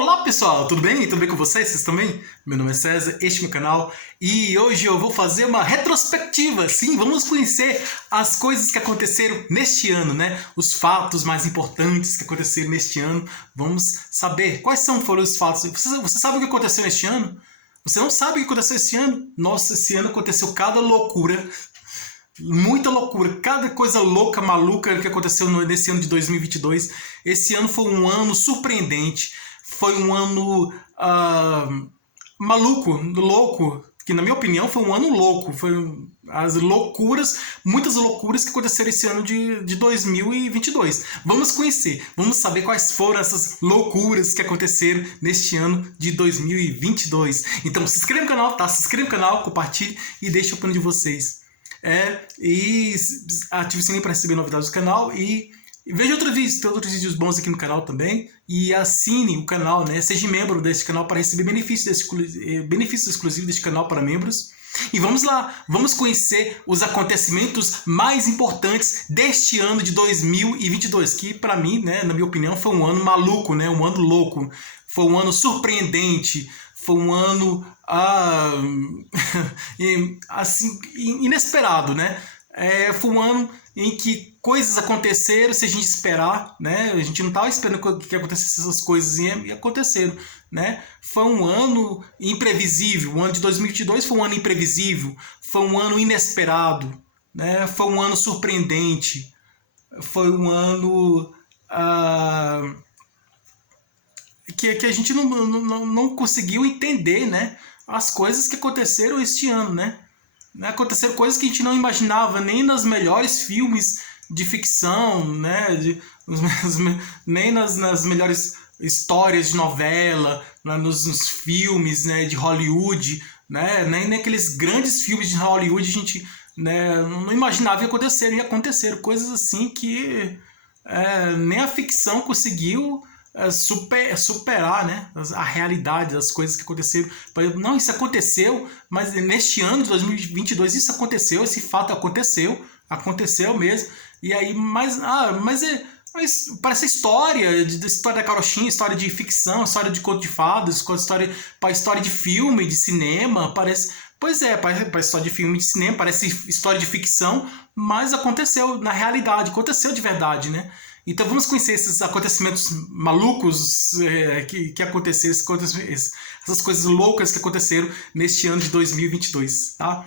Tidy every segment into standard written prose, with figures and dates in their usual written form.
Olá pessoal, tudo bem? Tudo bem com vocês? Vocês também? Meu nome é César, este é meu canal e hoje eu vou fazer uma retrospectiva. Sim, vamos conhecer as coisas que aconteceram neste ano, né? Os fatos mais importantes que aconteceram neste ano. Vamos saber quais foram os fatos. Você sabe o que aconteceu neste ano? Você não sabe o que aconteceu este ano? Nossa, esse ano aconteceu cada loucura. Muita loucura, cada coisa louca, maluca que aconteceu nesse ano de 2022. Esse ano foi um ano surpreendente, foi um ano maluco, louco, que na minha opinião foi um ano louco. Foi as loucuras, muitas loucuras que aconteceram esse ano de 2022. Vamos conhecer, vamos saber quais foram essas loucuras que aconteceram neste ano de 2022. Então se inscreva no canal, tá? Se inscreva no canal, compartilhe e deixe a opinião de vocês. E ative o sininho para receber novidades do canal e veja outros vídeos, tem outros vídeos bons aqui no canal também, e assine o canal, né? Seja membro deste canal para receber benefícios exclusivos deste canal para membros. E vamos lá, vamos conhecer os acontecimentos mais importantes deste ano de 2022, que para mim, né, na minha opinião, foi um ano maluco, né? Um ano louco, foi um ano surpreendente, foi um ano assim, inesperado, né? Foi um ano em que coisas aconteceram se a gente esperar, né? A gente não estava esperando que acontecessem essas coisas e aconteceram, né? Foi um ano imprevisível. O ano de 2022 foi um ano imprevisível, foi um ano inesperado, né? Foi um ano surpreendente, foi um ano que a gente não conseguiu entender, né? As coisas que aconteceram este ano, né? Aconteceram coisas que a gente não imaginava nem nos melhores filmes de ficção, né? Nem nas melhores histórias de novela, nos filmes, né, de Hollywood, né? Nem naqueles grandes filmes de Hollywood a gente, né, não imaginava que aconteceram. E aconteceram coisas assim que nem a ficção conseguiu superar, né, a realidade das coisas que aconteceram. Não, isso aconteceu, mas neste ano de 2022 isso aconteceu, esse fato aconteceu mesmo. E aí, mas parece história da carochinha, história de ficção, história de conto de fadas, história de filme, de cinema, parece. Pois é, parece história de filme, de cinema, parece história de ficção, mas aconteceu na realidade, aconteceu de verdade, né? Então vamos conhecer esses acontecimentos malucos que aconteceram, essas coisas loucas que aconteceram neste ano de 2022, tá?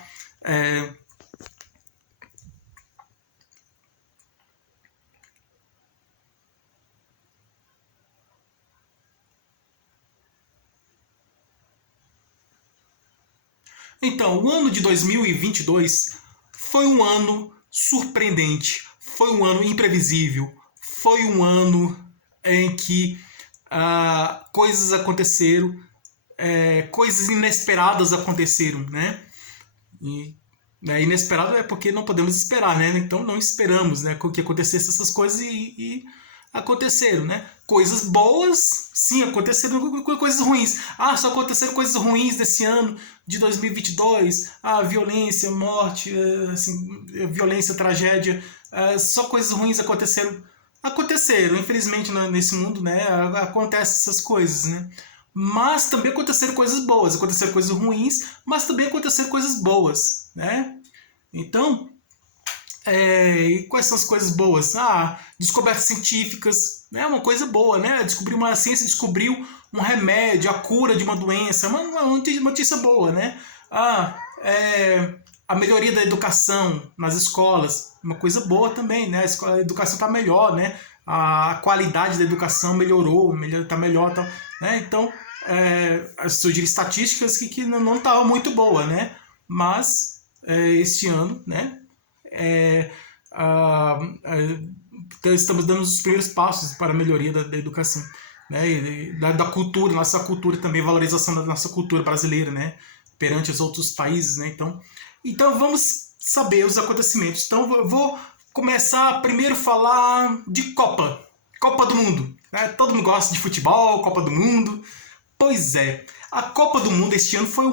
Então, o ano de 2022 foi um ano surpreendente, foi um ano imprevisível, foi um ano em que coisas aconteceram, coisas inesperadas aconteceram, né? E inesperado é porque não podemos esperar, né? Então não esperamos, né, que acontecessem essas coisas e aconteceram, né? Coisas boas, sim, aconteceram, coisas ruins. Só aconteceram coisas ruins desse ano de 2022. Violência, morte, assim, violência, tragédia. Só coisas ruins aconteceram. Infelizmente, nesse mundo, né? Acontecem essas coisas, né? Mas também aconteceram coisas boas, aconteceram coisas ruins, mas também aconteceram coisas boas, né? Então, e quais são as coisas boas? Descobertas científicas, né? Uma coisa boa, né? A ciência descobriu um remédio, a cura de uma doença, uma notícia boa, né? A melhoria da educação nas escolas, uma coisa boa também, né? A educação está melhor, né? A qualidade da educação melhorou, está melhor, tá, né? Então, surgiram estatísticas que não estavam muito boa, né? Mas este ano, né? Estamos dando os primeiros passos para a melhoria da educação, né? E da cultura, nossa cultura também, valorização da nossa cultura brasileira, né? Perante os outros países, né? Então vamos saber os acontecimentos. Então eu vou começar primeiro a falar de Copa do Mundo, né? Todo mundo gosta de futebol, Copa do Mundo. Pois é, a Copa do Mundo este ano foi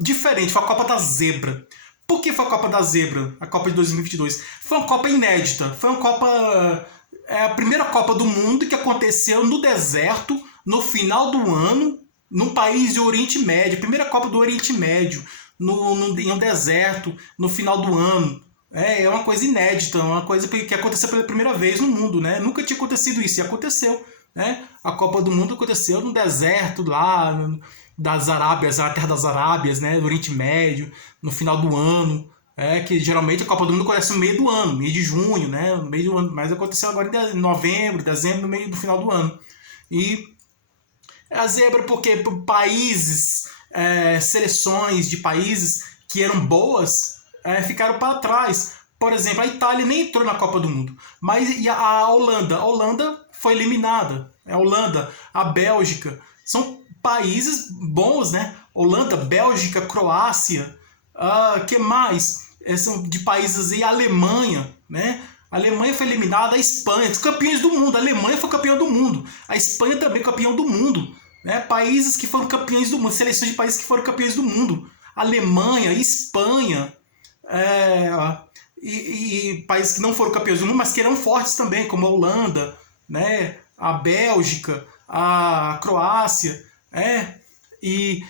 diferente, foi a Copa da Zebra. Por que foi a Copa da Zebra, a Copa de 2022? Foi uma Copa inédita, foi uma Copa... a primeira Copa do Mundo que aconteceu no deserto, no final do ano, num país do Oriente Médio, primeira Copa do Oriente Médio, em um deserto, no final do ano. É uma coisa inédita, uma coisa que aconteceu pela primeira vez no mundo, né? Nunca tinha acontecido isso, e aconteceu, né? A Copa do Mundo aconteceu no deserto lá, das Arábias, a Terra das Arábias, né? Do Oriente Médio, no final do ano. Que geralmente a Copa do Mundo acontece no meio do ano, meio de junho, né? No meio do ano, mas aconteceu agora em novembro, dezembro, no meio do final do ano. E a zebra porque países, seleções de países que eram boas, ficaram para trás. Por exemplo, a Itália nem entrou na Copa do Mundo, mas e a Holanda? A Holanda foi eliminada. A Holanda, a Bélgica, são países bons, né? Holanda, Bélgica, Croácia, que mais? São de países aí, a Alemanha, né? A Alemanha foi eliminada, a Espanha, campeões do mundo. A Alemanha foi campeã do mundo. A Espanha também campeão do mundo. Né? Países que foram campeões do mundo, seleções de países que foram campeões do mundo. Alemanha, Espanha, e países que não foram campeões do mundo, mas que eram fortes também, como a Holanda, né? A Bélgica, a Croácia, e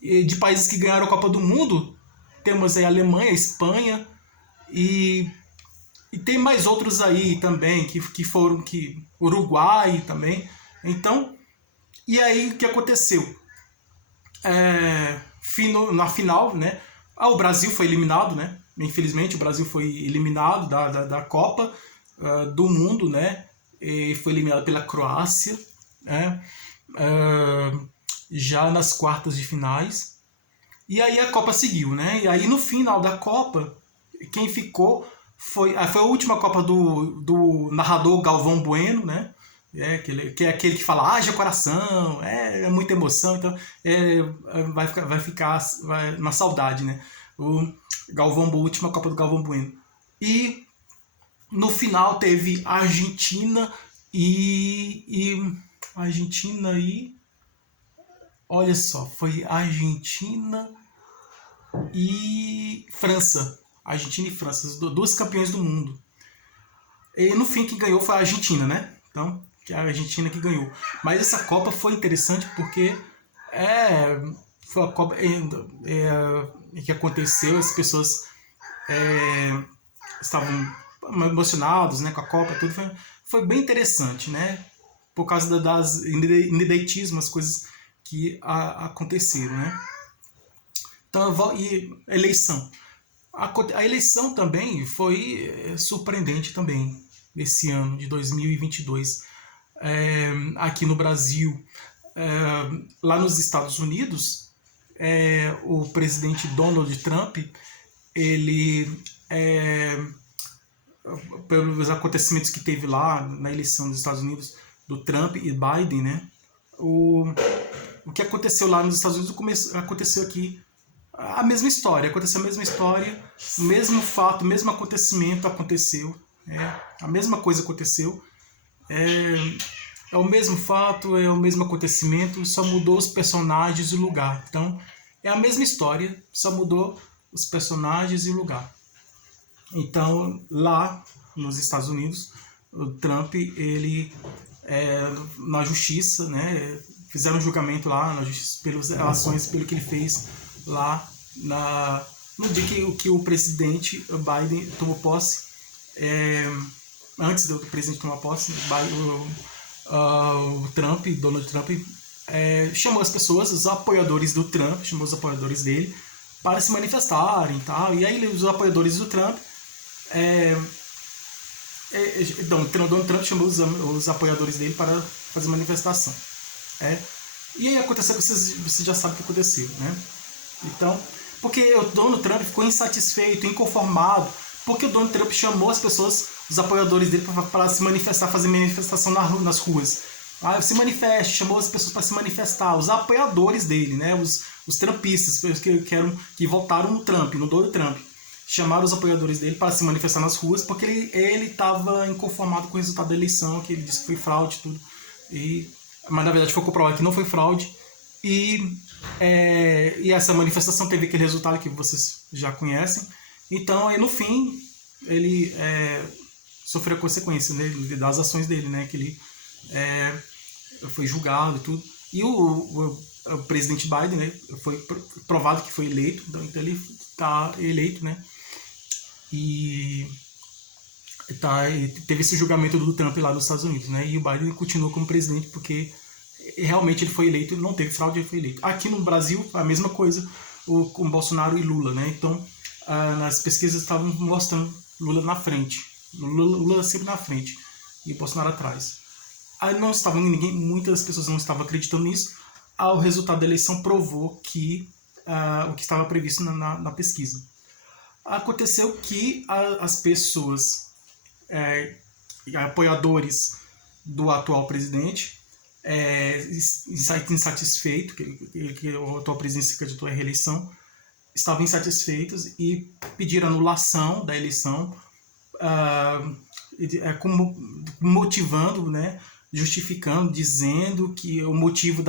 de países que ganharam a Copa do Mundo, temos aí a Alemanha, a Espanha, e tem mais outros aí também, que foram, Uruguai também. Então, e aí o que aconteceu? Na final, né? O Brasil foi eliminado, né? Infelizmente o Brasil foi eliminado da Copa do Mundo, né? E foi eliminado pela Croácia, né? Já nas quartas de finais. E aí a Copa seguiu, né? E aí no final da Copa, quem ficou foi a última Copa do narrador Galvão Bueno, né? Que é aquele que fala, haja coração, é muita emoção, então vai ficar na saudade, né? A última Copa do Galvão Bueno. E no final teve Argentina e olha só, foi Argentina e França. Argentina e França, duas campeões do mundo. E no fim, quem ganhou foi a Argentina, né? Então, que é a Argentina que ganhou. Mas essa Copa foi interessante porque foi a Copa que aconteceu, as pessoas estavam emocionados, né, com a Copa, tudo. Foi bem interessante, né? Por causa das ineditismos, as coisas que aconteceram, né? Então, e eleição. A eleição também foi surpreendente também, esse ano de 2022. Aqui no Brasil, lá nos Estados Unidos, o presidente Donald Trump, ele, pelos acontecimentos que teve lá na eleição dos Estados Unidos, do Trump e Biden, né? O que aconteceu lá nos Estados Unidos aconteceu aqui. A mesma história, aconteceu a mesma história, o mesmo fato, o mesmo acontecimento aconteceu. A mesma coisa aconteceu. É o mesmo fato, é o mesmo acontecimento, só mudou os personagens e o lugar. Então, é a mesma história, só mudou os personagens e o lugar. Então, lá nos Estados Unidos, o Trump, ele, na justiça, né, fizeram um julgamento lá na justiça pelas ações, pelo que ele fez lá no dia que o presidente Biden tomou posse. Antes do presidente tomar posse, o Trump, Donald Trump, chamou as pessoas, os apoiadores do Trump, chamou os apoiadores dele para se manifestarem e tal. E aí os apoiadores do Trump, Donald Trump chamou os apoiadores dele para fazer manifestação. E aí aconteceu, você já sabe o que aconteceu, né? Então, porque o Donald Trump ficou insatisfeito, inconformado, porque o Donald Trump chamou as pessoas, os apoiadores dele, para se manifestar, fazer manifestação nas ruas. Se manifeste, chamou as pessoas para se manifestar, os apoiadores dele, né? Os trumpistas, que votaram no Trump, no Donald Trump, chamaram os apoiadores dele para se manifestar nas ruas, porque ele estava inconformado com o resultado da eleição, que ele disse que foi fraude e tudo. Mas na verdade foi comprovado que não foi fraude. E essa manifestação teve aquele resultado que vocês já conhecem. Então, aí, no fim, ele sofreu consequências, né, das ações dele, né, que ele foi julgado e tudo. E o presidente Biden, né, foi provado que foi eleito, então ele está eleito, né? E teve esse julgamento do Trump lá nos Estados Unidos, né? E o Biden continuou como presidente porque realmente ele foi eleito, não teve fraude, ele foi eleito. Aqui no Brasil, a mesma coisa com Bolsonaro e Lula, né? Então, nas pesquisas estavam mostrando Lula na frente, Lula sempre na frente e Bolsonaro atrás. Aí não estava muitas pessoas não estavam acreditando nisso. O resultado da eleição provou que o que estava previsto na pesquisa. Aconteceu que as pessoas apoiadores do atual presidente insatisfeitos, que o atual presidente se candidatou à reeleição, estavam insatisfeitos e pediram anulação da eleição, motivando, né, justificando, dizendo que o motivo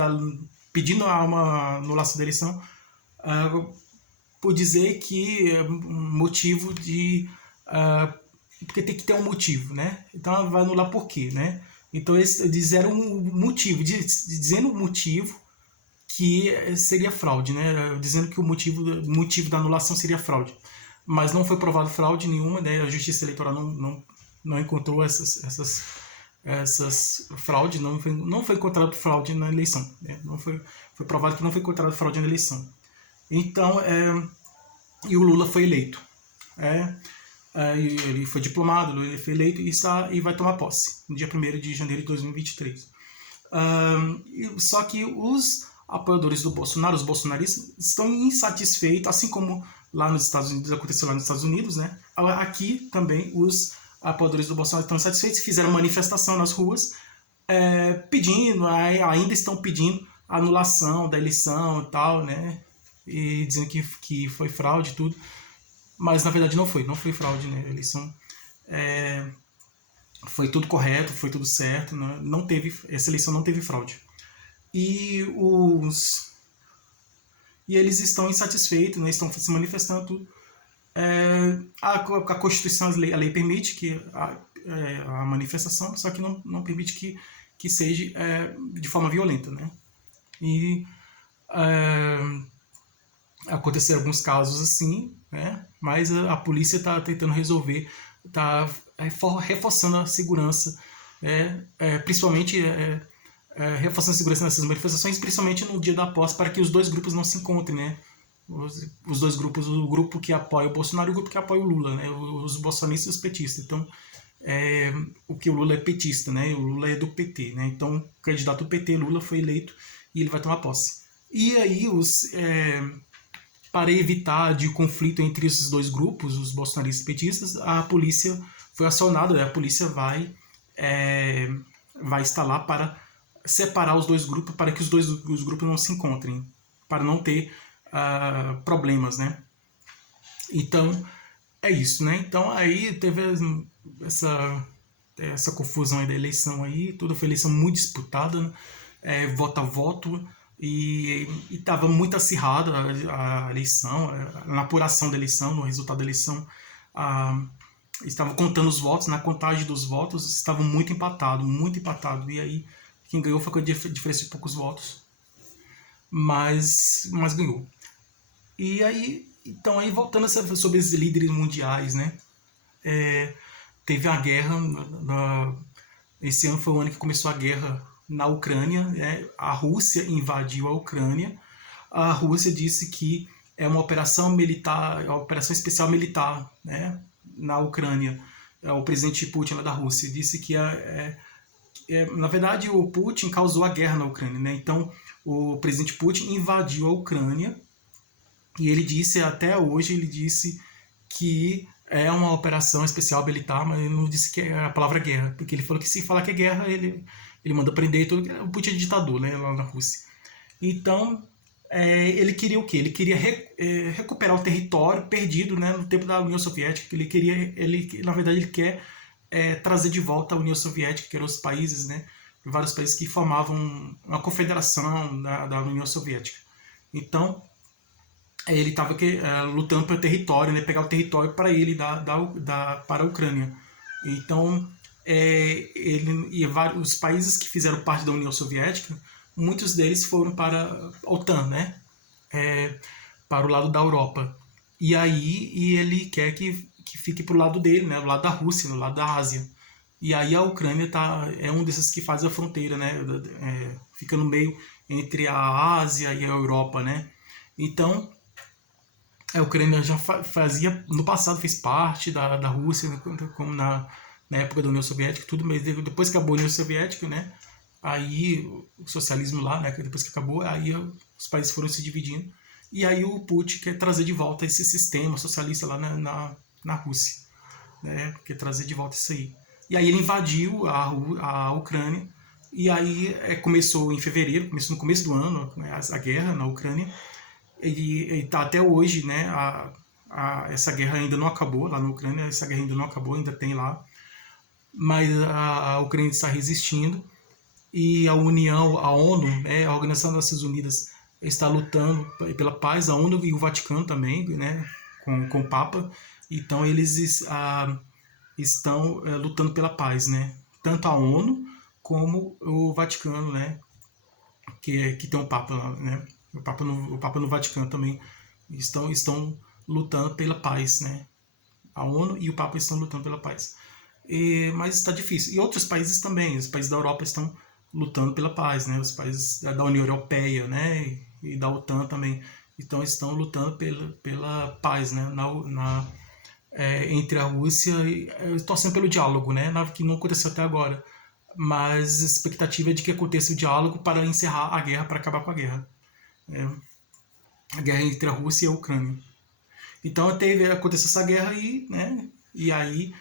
pedindo uma anulação da eleição por dizer que é motivo de porque tem que ter um motivo, né? Então vai anular por quê, né? Então eles disseram um motivo, dizendo o motivo que seria fraude, né? Dizendo que o motivo da anulação seria fraude. Mas não foi provado fraude nenhuma, né? A Justiça Eleitoral não encontrou essas fraudes, não foi encontrado fraude na eleição, né? Foi provado que não foi encontrado fraude na eleição. Então, e o Lula foi eleito. Ele foi diplomado, ele foi eleito e vai tomar posse no dia 1º de janeiro de 2023. Só que os apoiadores do Bolsonaro, os bolsonaristas, estão insatisfeitos, assim como lá nos Estados Unidos, aconteceu lá nos Estados Unidos, né? Aqui também os apoiadores do Bolsonaro estão insatisfeitos, fizeram manifestação nas ruas, pedindo, ainda estão pedindo a anulação da eleição e tal, né? E dizendo que foi fraude e tudo. Mas na verdade não foi fraude, né? A eleição foi tudo correto, foi tudo certo, né? Essa eleição não teve fraude. E eles estão insatisfeitos, né? Estão se manifestando tudo. A Constituição, a lei permite que a manifestação, só que não permite que seja de forma violenta, né? E aconteceram alguns casos assim, né? Mas a polícia está tentando resolver, está reforçando a segurança, principalmente reforçando a segurança nessas manifestações, principalmente no dia da posse, para que os dois grupos não se encontrem, né? Os dois grupos, o grupo que apoia o Bolsonaro e o grupo que apoia o Lula, né? Os bolsonaristas e os petistas. Então, o Lula é petista, né? O Lula é do PT, né? Então, o candidato do PT, Lula, foi eleito e ele vai tomar posse. E aí, para evitar de conflito entre esses dois grupos, os bolsonaristas e petistas, a polícia foi acionada, a polícia vai estar lá para separar os dois grupos, para que os grupos não se encontrem, para não ter problemas, né? Então, é isso, né? Então, aí teve essa confusão aí da eleição aí, toda foi eleição muito disputada, né? Voto a voto, e estava muito acirrada a eleição, na apuração da eleição, no resultado da eleição, estavam contando os votos, na contagem dos votos estava muito empatado, e aí quem ganhou foi com a diferença de poucos votos, mas ganhou. E aí, então, aí voltando sobre os líderes mundiais, né? Teve a guerra, esse ano foi o ano que começou a guerra na Ucrânia, né? A Rússia invadiu a Ucrânia. A Rússia disse que é uma operação militar, uma operação especial militar, né? Na Ucrânia. O presidente Putin lá da Rússia disse que na verdade o Putin causou a guerra na Ucrânia, né? Então o presidente Putin invadiu a Ucrânia e ele disse, até hoje ele disse que é uma operação especial militar, mas ele não disse que é a palavra guerra, porque ele falou que se falar que é guerra, ele manda prender tudo. O Putin é ditador, né, lá na Rússia. Então, ele queria o quê? Ele queria recuperar o território perdido, né, no tempo da União Soviética. Na verdade, ele quer trazer de volta a União Soviética, que eram os países, né, vários países que formavam uma confederação da União Soviética. Então, ele estava lutando pelo território, né, pegar o território para ele para a Ucrânia. Então, ele e vários países que fizeram parte da União Soviética, muitos deles foram para a OTAN, né? É, para o lado da Europa. E ele quer que fique para o lado dele, né? Do lado da Rússia, no lado da Ásia. E aí a Ucrânia é um desses que faz a fronteira, né? Fica no meio entre a Ásia e a Europa, né? Então, a Ucrânia já fazia, no passado fez parte da Rússia, como na época da União Soviética, tudo, mas depois que acabou a União Soviética, né? Aí o socialismo lá, né? Depois que acabou, aí os países foram se dividindo. E aí o Putin quer trazer de volta esse sistema socialista lá na Rússia, né? Quer trazer de volta isso aí. E aí ele invadiu a Ucrânia, e aí começou em fevereiro, começou no começo do ano, né, a guerra na Ucrânia, e tá até hoje, né? Essa guerra ainda não acabou lá na Ucrânia, essa guerra ainda não acabou, ainda tem lá, mas a Ucrânia está resistindo, e a União, a ONU, né, a Organização das Nações Unidas, está lutando pela paz, a ONU e o Vaticano também, né, com o Papa, então eles estão lutando pela paz, né, tanto a ONU como o Vaticano, né, que tem o Papa lá, né, o Papa no Vaticano também estão lutando pela paz, né, a ONU e o Papa estão lutando pela paz. Mas está difícil. E outros países também, os países da Europa estão lutando pela paz, né? Os países da União Europeia, né? E da OTAN também, então estão lutando pela paz, né? Entre a Rússia e torcendo pelo diálogo, né? Nada que não aconteceu até agora, mas a expectativa é de que aconteça o diálogo para encerrar a guerra, para acabar com a guerra, a guerra entre a Rússia e a Ucrânia. Então aconteceu essa guerra aí, né? E aí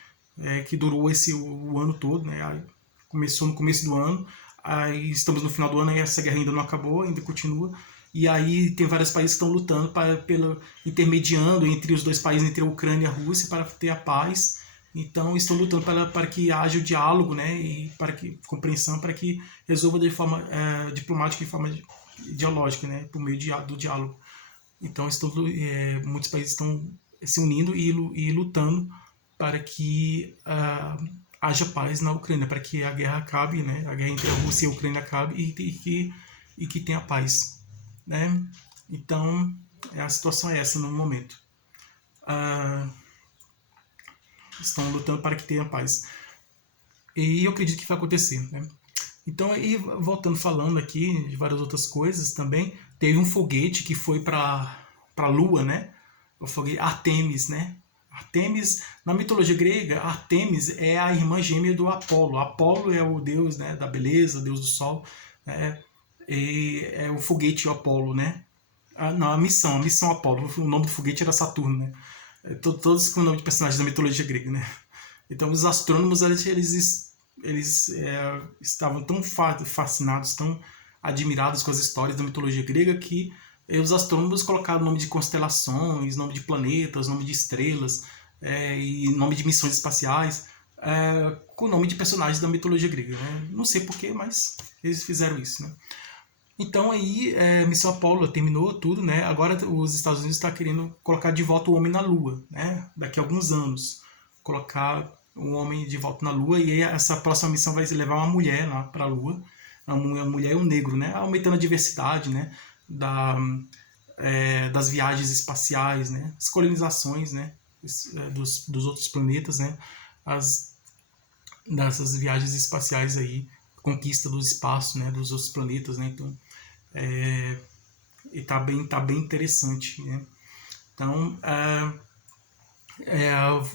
que durou o ano todo, né? Aí começou no começo do ano, aí estamos no final do ano e essa guerra ainda não acabou, ainda continua. E aí tem vários países que estão lutando intermediando entre os dois países, entre a Ucrânia e a Rússia, para ter a paz. Então estão lutando para que haja o diálogo, né? E para que compreensão, para que resolva de forma diplomática e de forma ideológica, né? Por meio do diálogo. Então muitos países estão se unindo e lutando para que haja paz na Ucrânia, para que a guerra acabe, né? A guerra entre a Rússia e a Ucrânia acabe e que tenha paz, né? Então a situação é essa no momento. Estão lutando para que tenha paz. E eu acredito que vai acontecer, né? Então, e voltando falando aqui de várias outras coisas também, teve um foguete que foi para a Lua, né? O foguete Artemis, né? Artemis, na mitologia grega, Artemis é a irmã gêmea do Apolo. Apolo é o deus, né, da beleza, deus do sol, né? E é o foguete Apolo, né? A missão Apolo. O nome do foguete era Saturno, né? Todos com o nome de personagens da mitologia grega, né? Então os astrônomos eles estavam tão fascinados, tão admirados com as histórias da mitologia grega que os astrônomos colocaram nome de constelações, nome de planetas, nome de estrelas e nome de missões espaciais com o nome de personagens da mitologia grega, né? Não sei porquê, mas eles fizeram isso, né? Então aí Missão Apollo terminou tudo, né? Agora os Estados Unidos estão querendo colocar de volta o homem na Lua, né? Daqui a alguns anos colocar o homem de volta na Lua, e aí essa próxima missão vai levar uma mulher lá para a Lua, uma mulher e um negro, né? Aumentando a diversidade, né? Das viagens espaciais, né? As colonizações, né? Dos outros planetas, né? Dessas viagens espaciais aí, conquista do espaço, né? Dos outros planetas, né? Então e tá bem interessante, né? Então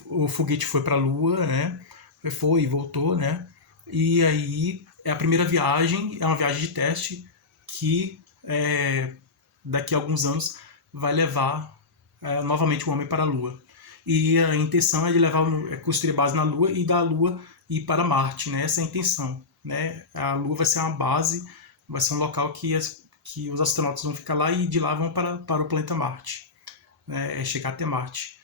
o foguete foi para a Lua, né? Foi e voltou, né? E aí a primeira viagem é uma viagem de teste que daqui a alguns anos vai levar novamente o homem para a Lua. E a intenção é de construir base na Lua e da Lua ir para Marte, né? Essa é a intenção, né? A Lua vai ser uma base, vai ser um local que os astronautas vão ficar lá e de lá vão para o planeta Marte, né? Chegar até Marte.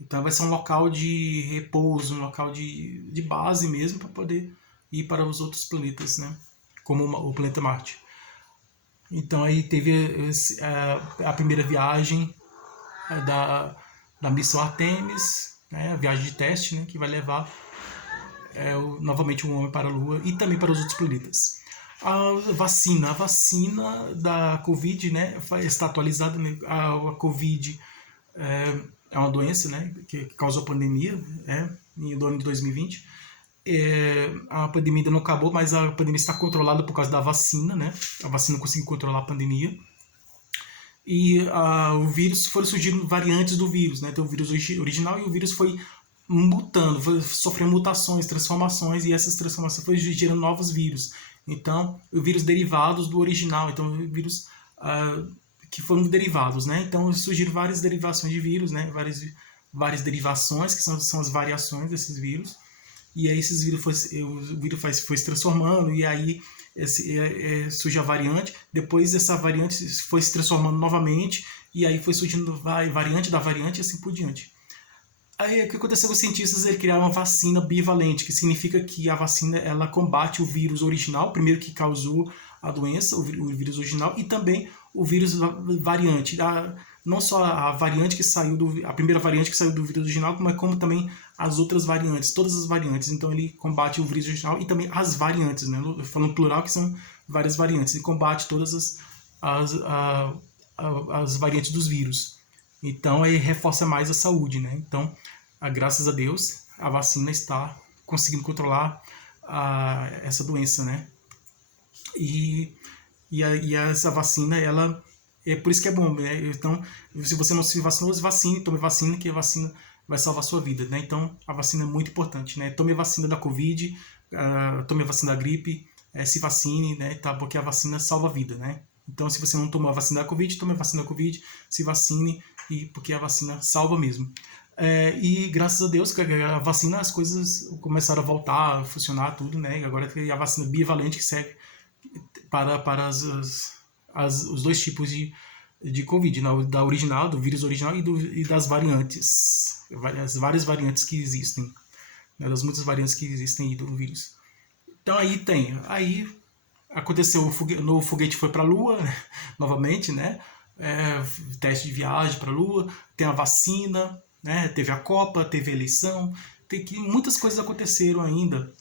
Então vai ser um local de repouso, um local de base mesmo para poder ir para os outros planetas, né? Como o planeta Marte. Então aí teve a primeira viagem da missão Artemis, né? A viagem de teste, né? Que vai levar novamente um homem para a Lua e também para os outros planetas. A vacina da Covid, né, está atualizada, né? A Covid é uma doença, né, que causou pandemia, no ano de 2020. A pandemia ainda não acabou, mas a pandemia está controlada por causa da vacina, né? A vacina conseguiu controlar a pandemia. E o vírus, foram surgindo variantes do vírus, né? Então o vírus original, e o vírus foi mutando, foi sofrendo mutações, transformações, e essas transformações foram gerando novos vírus. Então, os vírus derivados do original, então vírus que foram derivados, né? Então surgiram várias derivações de vírus, né? Várias derivações, que são as variações desses vírus. E aí esses vírus o vírus foi se transformando, e aí surge a variante. Depois essa variante foi se transformando novamente, e aí foi surgindo variante da variante e assim por diante. Aí o que aconteceu com os cientistas? Eles criaram uma vacina bivalente, que significa que a vacina ela combate o vírus original, primeiro que causou a doença, o vírus original, e também o vírus variante. Não só a variante que saiu a primeira variante que saiu do vírus original, mas como também as outras variantes, todas as variantes. Então ele combate o vírus original e também as variantes, né? Falando plural, que são várias variantes. Ele combate todas as variantes dos vírus. Então aí reforça mais a saúde, né? Então, graças a Deus, a vacina está conseguindo controlar essa doença, né? E essa vacina, ela é por isso que é bom, né? Então, se você não se vacinou, vacine, tome vacina, que a vacina vai salvar a sua vida, né? Então, a vacina é muito importante, né? Tome a vacina da Covid, tome a vacina da gripe, se vacine, né? Tá? Porque a vacina salva a vida, né? Então, se você não tomou a vacina da Covid, tome a vacina da Covid, se vacine, porque a vacina salva mesmo. E graças a Deus, que a vacina, as coisas começaram a voltar a funcionar, tudo, né? E agora tem a vacina bivalente, que serve para os dois tipos de Covid, da original, do vírus original, e das variantes, as várias variantes que existem, né? Das muitas variantes que existem aí do vírus. Então aí aconteceu, o novo foguete foi para a Lua, novamente, né? Teste de viagem para a Lua, tem a vacina, né? Teve a Copa, teve a eleição, muitas coisas aconteceram ainda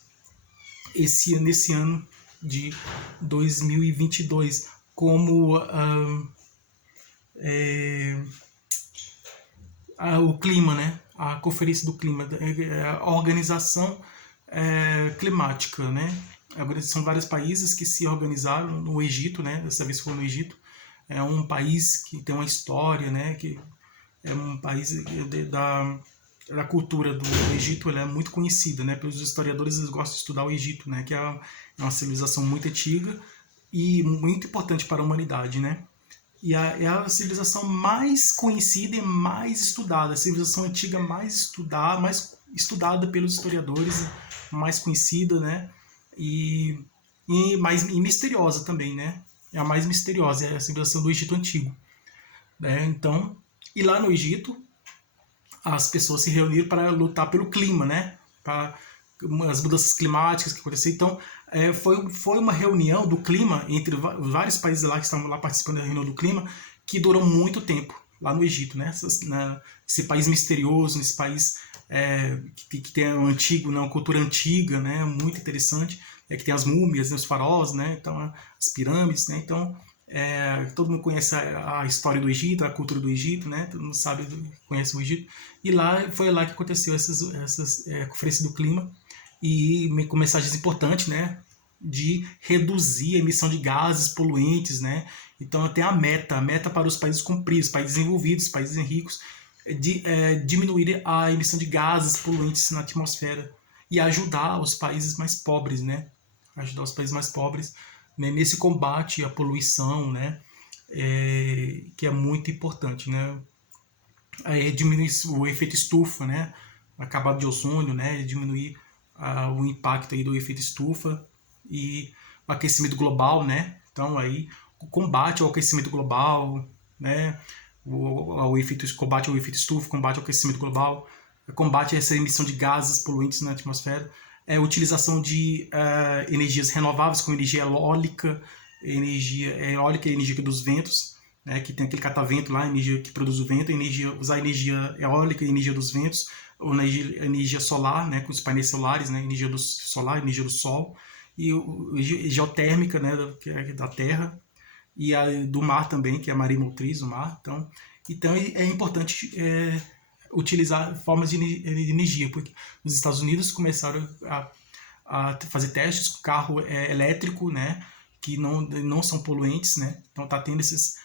nesse ano de 2022, como o clima, né? A Conferência do Clima, a Organização Climática, né? São vários países que se organizaram no Egito, né? Dessa vez foi no Egito. É um país que tem uma história, né? Que é um país da cultura do Egito, ela é muito conhecida, né? Pelos historiadores, eles gostam de estudar o Egito, né? Que é uma civilização muito antiga e muito importante para a humanidade, né? E é a civilização mais conhecida e mais estudada, a civilização antiga mais estudada pelos historiadores, mais conhecida, né? E misteriosa também, né? É a mais misteriosa, é a civilização do Egito Antigo, né? Então, e lá no Egito, as pessoas se reuniram para lutar pelo clima, né? Para as mudanças climáticas que aconteceram. Então, foi uma reunião do clima entre vários países lá que estavam lá participando da reunião do clima, que durou muito tempo lá no Egito, né? Esse país misterioso, nesse país que tem uma cultura antiga, né? Muito interessante, que tem as múmias, né? Os faraós, né? Então, as pirâmides, né? Então, todo mundo conhece a história do Egito, a cultura do Egito, né? Todo mundo conhece o Egito. E foi lá que aconteceu essas conferência do clima, e com mensagens importantes, né? De reduzir a emissão de gases poluentes, né? Então tem a meta para os países cumprir, os países desenvolvidos, países ricos, de diminuir a emissão de gases poluentes na atmosfera e ajudar os países mais pobres, né? Ajudar os países mais pobres, né? Nesse combate à poluição, né? Que é muito importante, né? Diminuir o efeito estufa, né? A camada de ozônio, né? Diminuir o impacto aí do efeito estufa e o aquecimento global, né? Então aí o combate ao aquecimento global, né? Combate ao efeito estufa, combate ao aquecimento global, combate a essa emissão de gases poluentes na atmosfera, utilização de energias renováveis, como energia eólica e energia dos ventos, né? Que tem aquele catavento lá, energia que produz o vento, usar energia eólica e energia dos ventos, ou na energia solar, né, com os painéis solares, né, energia do solar, energia do sol, e geotérmica, né, que é da Terra, e a do mar também, que é a maremotriz do mar. Então é importante utilizar formas de energia, porque os Estados Unidos começaram a fazer testes com carro elétrico, né, que não são poluentes, né? Então tá tendo esses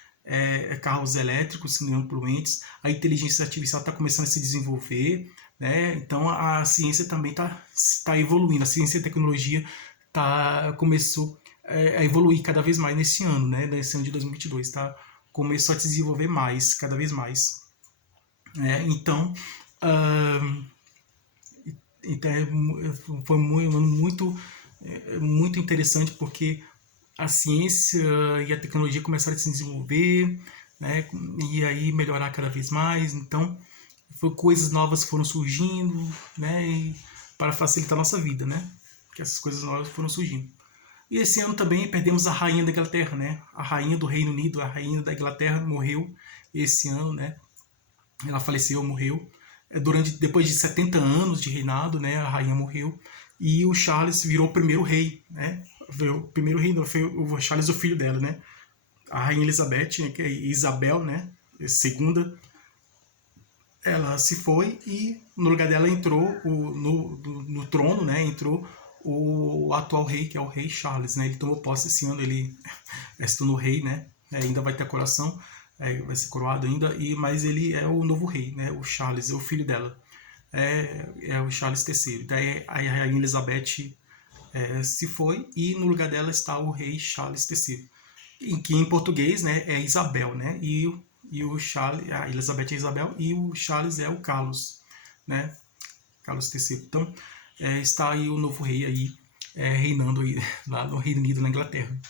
carros elétricos não poluentes. A inteligência artificial está começando a se desenvolver, né? Então a ciência também tá evoluindo. A ciência e a tecnologia começou a evoluir cada vez mais nesse ano, né? Nesse ano de 2022, começou a se desenvolver mais, cada vez mais. Então, foi muito interessante, porque a ciência e a tecnologia começaram a se desenvolver, né, e aí melhorar cada vez mais. Então, coisas novas foram surgindo, né, para facilitar a nossa vida, né, que essas coisas novas foram surgindo. E esse ano também perdemos a rainha da Inglaterra, né, a rainha do Reino Unido, a rainha da Inglaterra morreu esse ano, né, ela faleceu, morreu. Depois de 70 anos de reinado, né, a rainha morreu, e o Charles virou o primeiro rei, né? O primeiro rei foi o Charles, o filho dela, né? A rainha Elizabeth, né, que é Isabel, né, segunda, ela se foi, e no lugar dela entrou no trono, né, entrou o atual rei, que é o rei Charles, né? Ele tomou posse esse ano, ele se tornou rei, né? Ainda vai ter a coroação, vai ser coroado ainda, mas ele é o novo rei, né? O Charles, é o filho dela, é o Charles III. Daí a rainha Elizabeth se foi, e no lugar dela está o rei Charles III, que em português, né, é Isabel, né? E o Charles, a Elizabeth é Isabel, e o Charles é o Carlos, né? Carlos III. Então está aí o novo rei aí, reinando aí, lá no Reino Unido, na Inglaterra.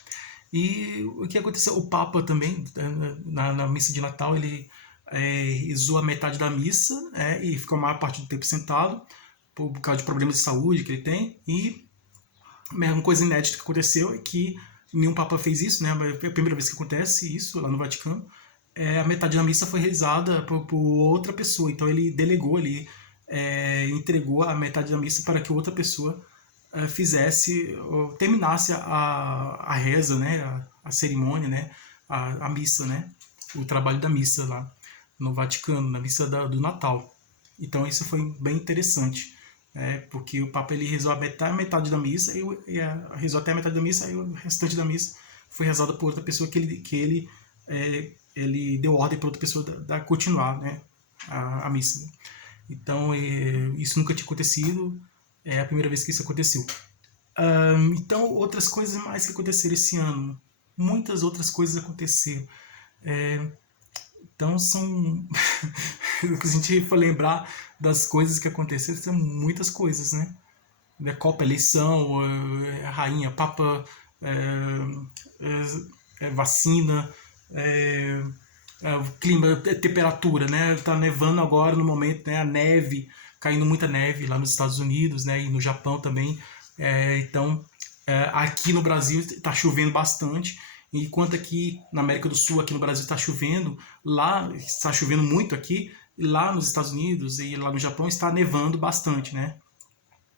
E o que aconteceu? O Papa também, na missa de Natal, ele rezou a metade da missa, e ficou a maior parte do tempo sentado, por causa de problemas de saúde que ele tem. E uma coisa inédita que aconteceu é que nenhum Papa fez isso, né? É a primeira vez que acontece isso lá no Vaticano. A metade da missa foi rezada por outra pessoa, então ele delegou, ele entregou a metade da missa para que outra pessoa terminasse a reza, né, a cerimônia, né, a missa, né, o trabalho da missa lá no Vaticano, na missa do Natal. Então isso foi bem interessante, porque o Papa ele rezou a metade da missa, rezou até a metade da missa, e o restante da missa foi rezada por outra pessoa que ele deu ordem para outra pessoa continuar, né, a missa. Então isso nunca tinha acontecido. É a primeira vez que isso aconteceu. Então, outras coisas mais que aconteceram esse ano. Muitas outras coisas aconteceram. Então, são... Se a gente for lembrar das coisas que aconteceram, são muitas coisas, né? Copa, eleição, rainha, Papa, vacina, o clima, temperatura, né? Tá nevando agora no momento, né? A neve, caindo muita neve lá nos Estados Unidos, né, e no Japão também. Então, aqui no Brasil está chovendo bastante, enquanto aqui na América do Sul, aqui no Brasil está chovendo, lá está chovendo muito aqui, e lá nos Estados Unidos e lá no Japão está nevando bastante, né?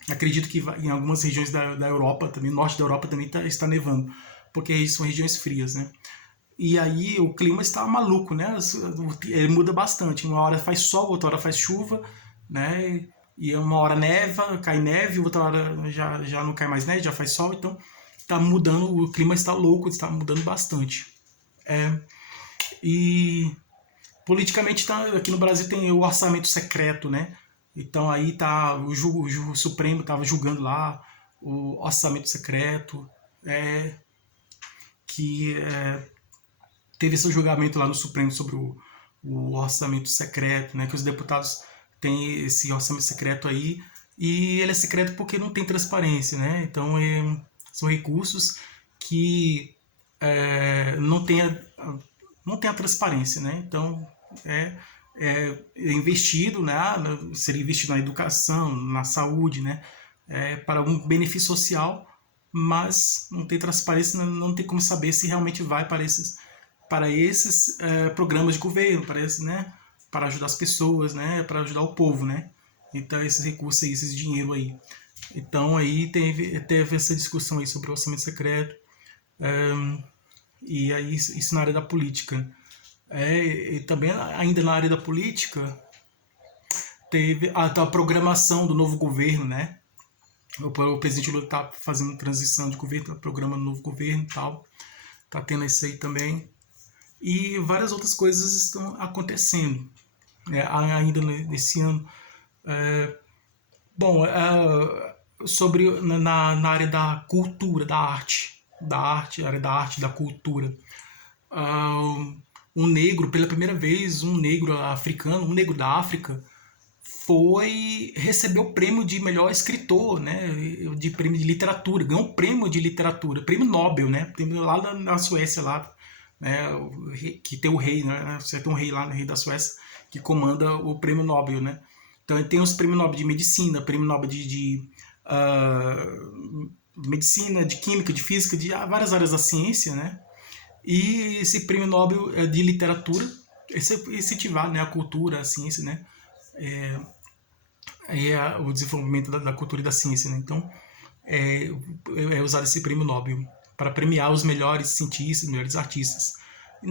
Acredito que em algumas regiões da Europa, também, norte da Europa também está nevando, porque são regiões frias, né? E aí o clima está maluco, né? Ele muda bastante, uma hora faz sol, outra hora faz chuva, né? E uma hora cai neve, outra hora já não cai mais neve, já faz sol. Então está mudando, o clima está louco, está mudando bastante. E politicamente aqui no Brasil tem o orçamento secreto, né? Então aí o Supremo estava julgando lá o orçamento secreto, que teve esse julgamento lá no Supremo sobre o orçamento secreto, né? Que os deputados tem esse orçamento secreto aí, e ele é secreto porque não tem transparência, né? Então são recursos que não tem a transparência, né? Então é investido, né? Seria investido na educação, na saúde, né? Para um benefício social, mas não tem transparência, não tem como saber se realmente vai para esses programas de governo, né? Para ajudar as pessoas, né? Para ajudar o povo, né? Então, esses recursos aí, esses dinheiro aí. Então, aí teve essa discussão aí sobre o orçamento secreto. E aí, isso na área da política. E também, ainda na área da política, teve a programação do novo governo, né? O presidente Lula está fazendo transição de governo, tá programando um novo governo e tal. Tá tendo isso aí também. E várias outras coisas estão acontecendo ainda nesse ano. Bom, sobre na área da cultura, área da arte, da cultura. Um negro, pela primeira vez, um negro africano, um negro da África, recebeu o prêmio de melhor escritor, né, de prêmio de literatura, ganhou um prêmio de literatura, prêmio Nobel, né, prêmio lá na Suécia, lá, né, que tem o rei, né, você tem um rei lá, o rei da Suécia, que comanda o prêmio Nobel, né. Então tem os prêmios Nobel de medicina, prêmio Nobel de medicina, de química, de física, de várias áreas da ciência, né. E esse prêmio Nobel de literatura, incentivar, né, a cultura, a ciência, né, o desenvolvimento da cultura e da ciência, né. Então é usar esse prêmio Nobel para premiar os melhores cientistas, os melhores artistas.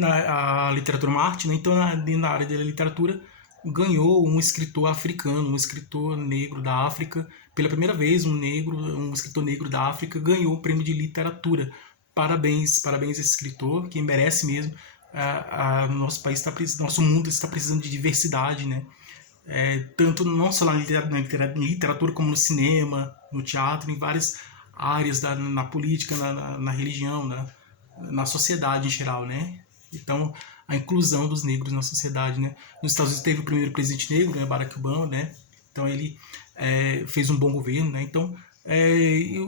A literatura é uma arte, né? Então na área da literatura ganhou um escritor africano, um escritor negro da África. Pela primeira vez, um escritor negro da África ganhou o prêmio de literatura. Parabéns a esse escritor, que merece mesmo. Nosso país nosso mundo está precisando de diversidade, né? Tanto não só na literatura como no cinema, no teatro, em várias áreas na política, na religião, na sociedade em geral, né? Então, a inclusão dos negros na sociedade, né? Nos Estados Unidos teve o primeiro presidente negro, né, Barack Obama, né? Então ele fez um bom governo, né? Então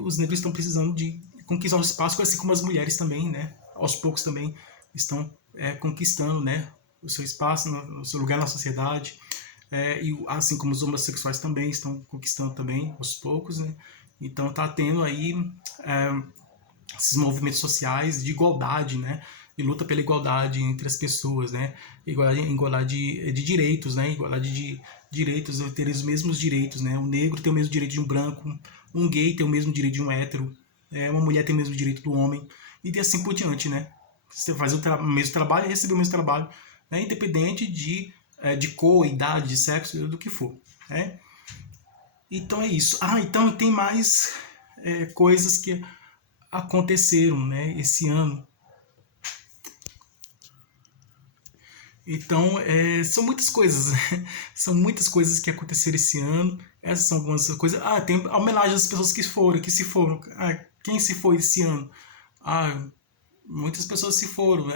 os negros estão precisando de conquistar o espaço, assim como as mulheres também, né? Aos poucos também estão conquistando, né, o seu espaço, o seu lugar na sociedade. E assim como os homossexuais também estão conquistando também aos poucos, né? Então tá tendo aí esses movimentos sociais de igualdade, né? De luta pela igualdade entre as pessoas, né? Igualdade de direitos, né? Igualdade de direitos, ter os mesmos direitos, né? Um negro tem o mesmo direito de um branco, um gay tem o mesmo direito de um hétero, uma mulher tem o mesmo direito do homem, e assim por diante, né? Você faz o mesmo trabalho e recebe o mesmo trabalho, né? Independente de cor, idade, de sexo, do que for, né? Então é isso. Então tem mais coisas que aconteceram, né, esse ano. Então, são muitas coisas. São muitas coisas que aconteceram esse ano. Essas são algumas coisas. Tem homenagem às pessoas que se foram. Quem se foi esse ano? Muitas pessoas se foram.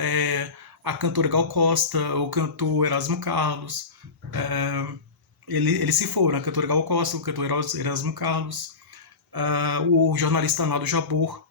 A cantora Gal Costa, o cantor Erasmo Carlos. Eles se foram. A cantora Gal Costa, o cantor Erasmo Carlos. O jornalista Arnaldo Jabor,